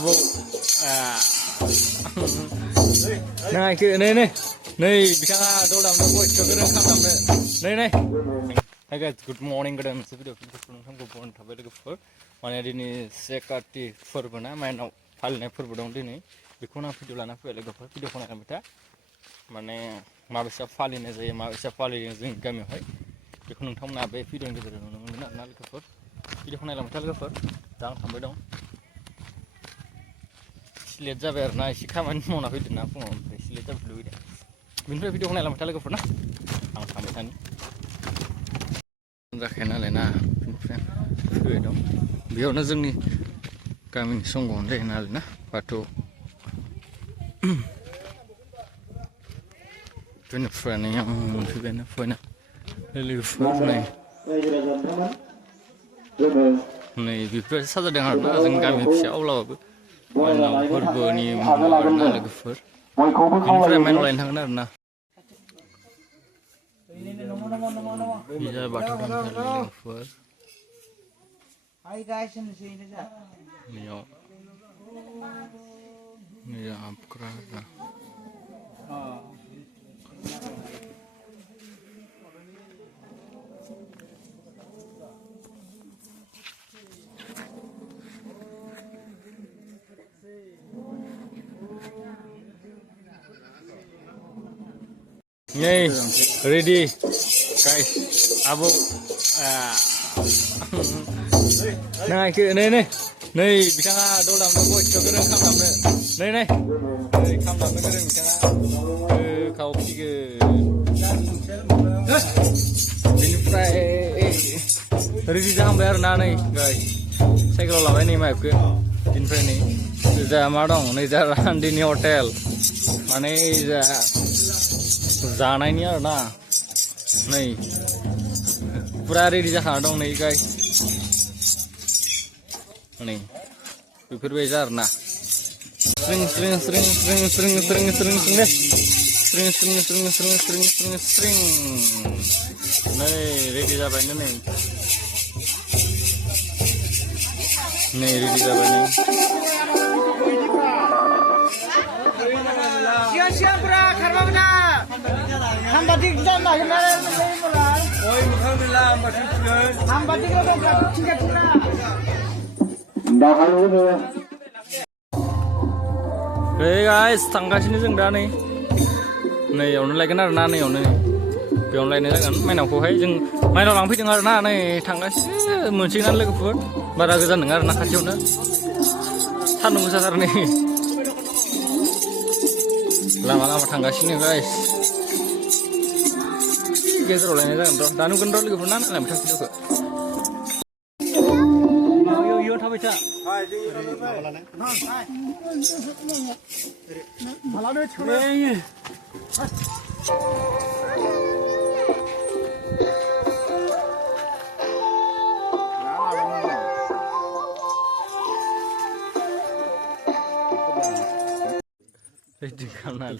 Abu này kia này này này bicara đâu làm đâu có cho cái răng làm đấy này này. Hey guys, good morning. Good morning. Video kita pun thabai lagi fur. Mana ini sekati fur bana. Mana file ni fur bodong ini. Bikuna video lana fur lagi fur. Video kona kami ta. Mana mabisa file ni saya mabisa file ni zing kami hai. Bikuna thom na be video ni kita nuna nal lagi fur. Video kona lama lagi fur. Jangan thabai dong. Lihat jaber na sikaman mau nak video na pun. Lihat jaber dulu dia. Bintang video kona lama lagi fur na. Ang thabai tani. Zakena lena fue dong biar na जोंनि गामिनि संगोन दे नालना बाथौ बेनिफ्राय yang fue fue लोगोफोर नै बेफोर साजादों आरोना जों गामि फिसा अब्लाबो माइनाव फोरबोनि माबाना लोगोफोर बेनिफ्राय माइनाव लायनो थांगोन आरोना Bisa batu dan lover. Hi guys, ini sini aja. Nio. Nio upgrade. Nih, ready. Guys, Abu này kia này này này bicara đâu làm đâu có cho cái răng làm đấy này này làm cái răng bicara kau kia ini fry ready jam bayar na nih guys saya kalau lawan ini mah ke ini fry nih sudah madong nih jalan di ni hotel mana जाना नहीं यार ना नहीं पूरा ready जा दं नै guys नै बेफोर बायदि आरोना स्रिं स्रिं स्रिं स्रिं स्रिं स्रिं स्रिं स्रिं स्रिं स्रिं स्रिं स्रिं स्रिं स्रिं स्रिं नै रेडी जाबायनो नै रेडी जाबाय नै Siap bro, karma mana? Hamba tinggal nak kenal dengan orang. Oi, muka mila masih tinggal. Hamba tinggal dengan tinggal pula. Dah kalau ni. Hey guys, थांगासिनो जों दा नै नैयावनो लायगोन आरोना नैयावनो बेयावनो लायनाय जागोन माइनावखौहाय जों माइनाव लांफैदों आरोना नै थांगासिनो मोनसिगोन लोगोफोर बारा गोजान नङा आरोना खाथियावनो सान्दुं गोसाथार नै लामा थांगासिनो गाइस गेजेराव लायनाय जागोन र' दा नुगोन र' लोगोफोर ना नायलांबाय था भिडिअखौ इयाव थाबाय था Itu kanal.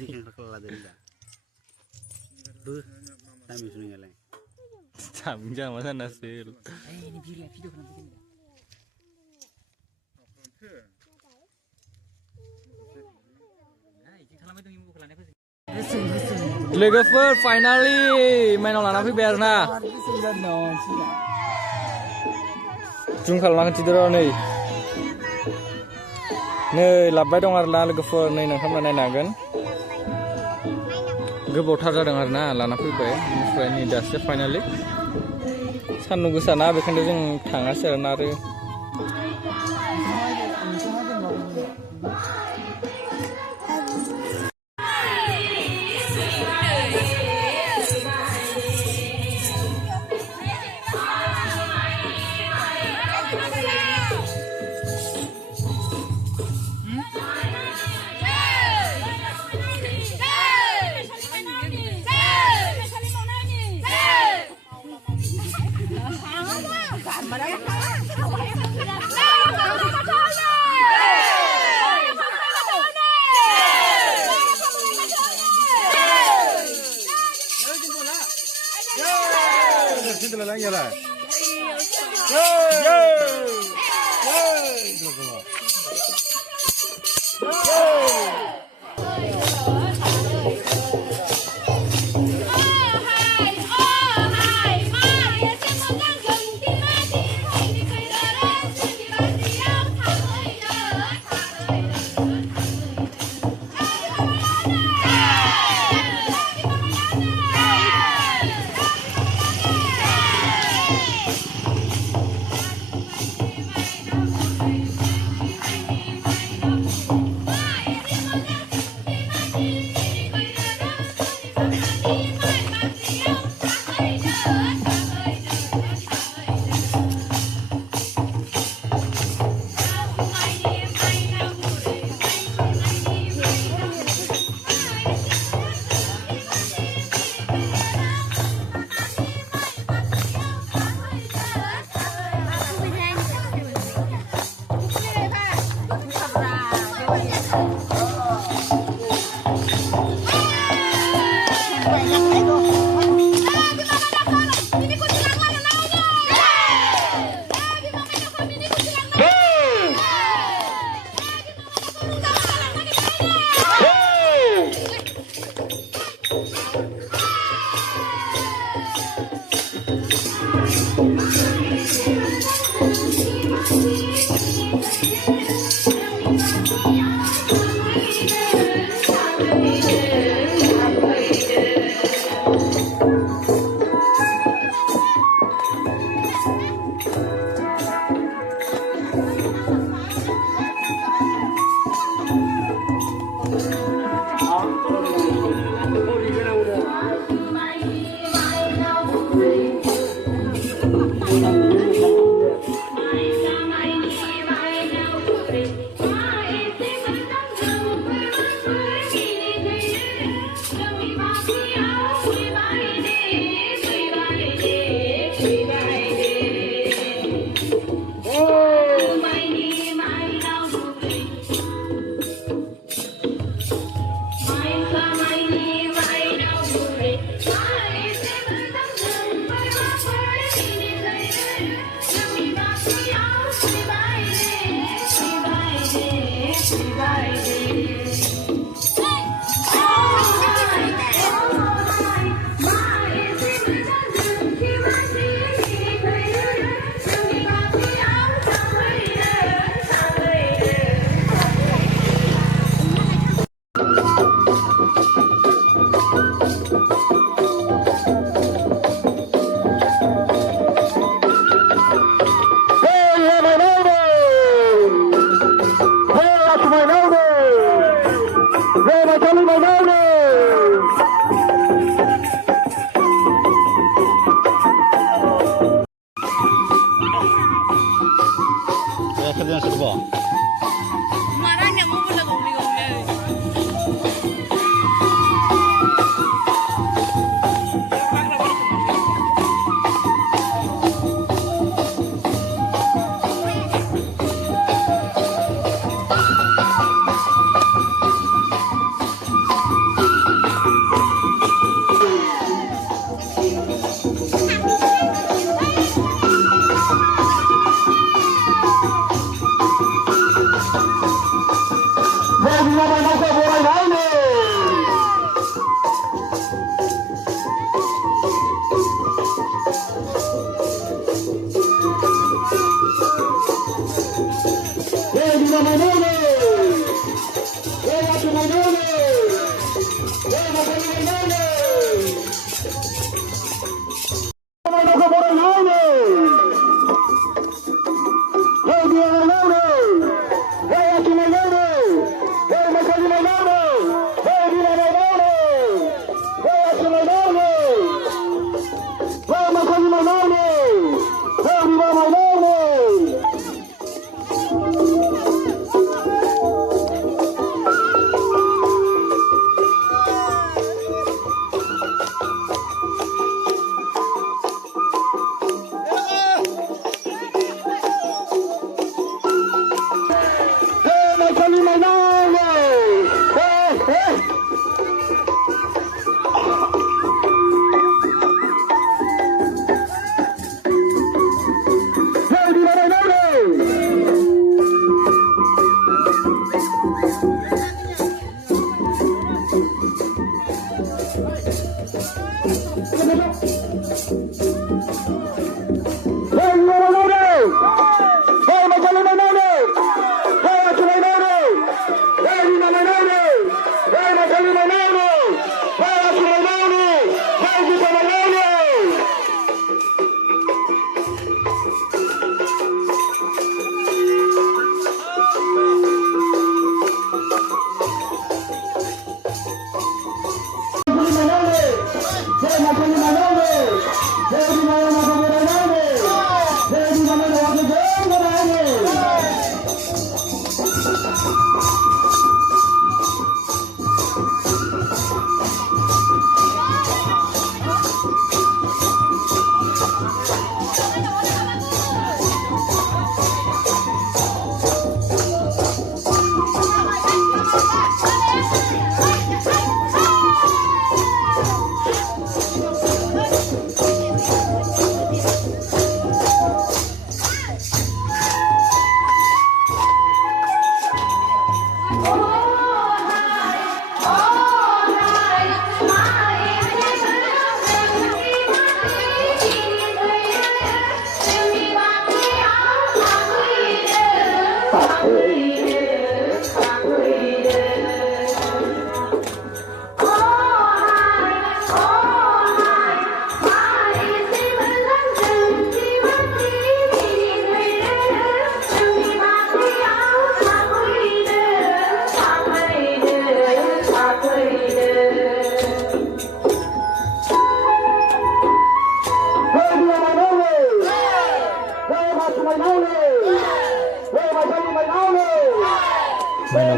Sambil jangan mana nasil. Ini video kan bikin. Logofer finally main olahraga fi berna. Jung खालामनानै tidur नै नै लाबबाय दं आरोना लोगोफोर नै नोंथांमोना नायनो हागोन गोबावथार जादों आरोना लाना फैबाय ओमफ्राय नै दासो फाइनालि सान्दुं गोसाना बेखायनो जों थाङासै आरोना आरो Sini lah ya lah. Hey,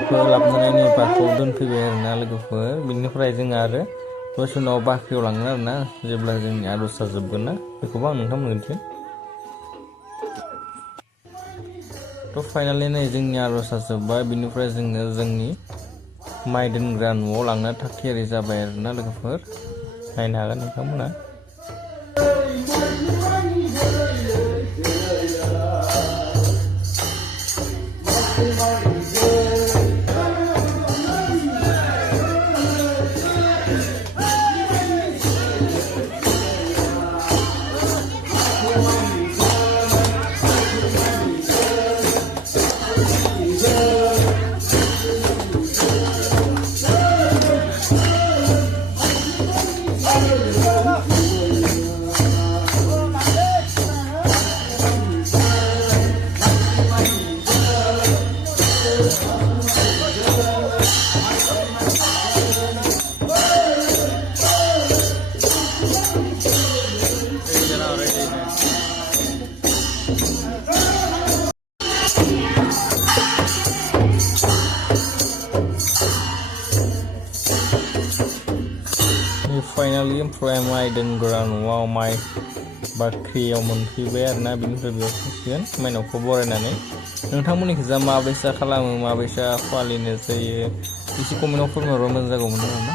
माइनावखौ लाबोनानै नै बाथौआव दोनफैबाय आरोना लोगोफोर बिनिफ्राय जों आरो दसे उनाव बाख्रियाव लांगोन आरोना जेब्ला जोंनि आर'जआ जोबगोन ना बेखौबो आं नोंथांमोननो दिन्थिगोन थ' फाइनालि नै जोंनि आर'जआ जोब्बाय बिनिफ्राय जोङो जोंनि माइ दोनग्रा न'आव लांनो थाग-थियारि जाबाय आरोना लोगोफोर नायनो हागोन नोंथांमोना फाइनालि ओमफ्राय माइ दोनग्रा न'आव माइ बाख्रियाव मोनफैबाय आरोना बिनिफ्राय बेयाव फैसिगोन माइनावखौ बरायनानै नोंथांमोननिखिजा माबायसा खालामो माबायसा फालिनाय जायो एसे कमेन्टआव फोरमायहरबा मोजां जागौमोन आरोना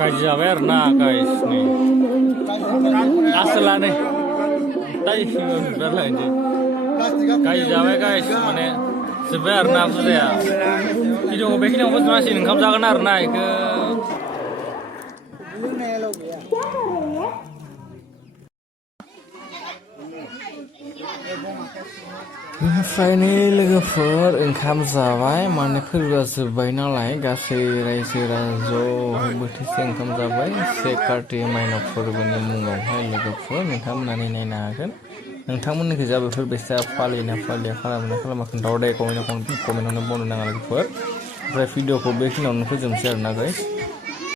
गाइस जाबाय आरोना गाइस नै आसोला नै गाइस जाबाय गाइस माने जोब्बाय आरोना फुजाया भिडिअखौ बेखिनियावनो फोजोबनांसिगोन ओंखाम जागोन आरोना बेखौ बेनिफ्राय लोगोफोर ओंखाम जाबाय माने फोरबोआ जोब्बाय नालाय गासै रायजो राजा ज' बोथिसे ओंखाम जाबाय से कार्ति माइनाव फोरबोनि मुङावहाय लोगोफोर नोंथांमोनहा नायनो हागोन नोंथांमोननिखिजा बेफोरबायसा फालिना फालिया खालामना खालामाखै दावराय कमेन्टआवनो बुंनो नाङा लोगोफोर ओमफ्राय भिडिअखौ बेखिनियावनो फोजोबनोसै आरोना गाइस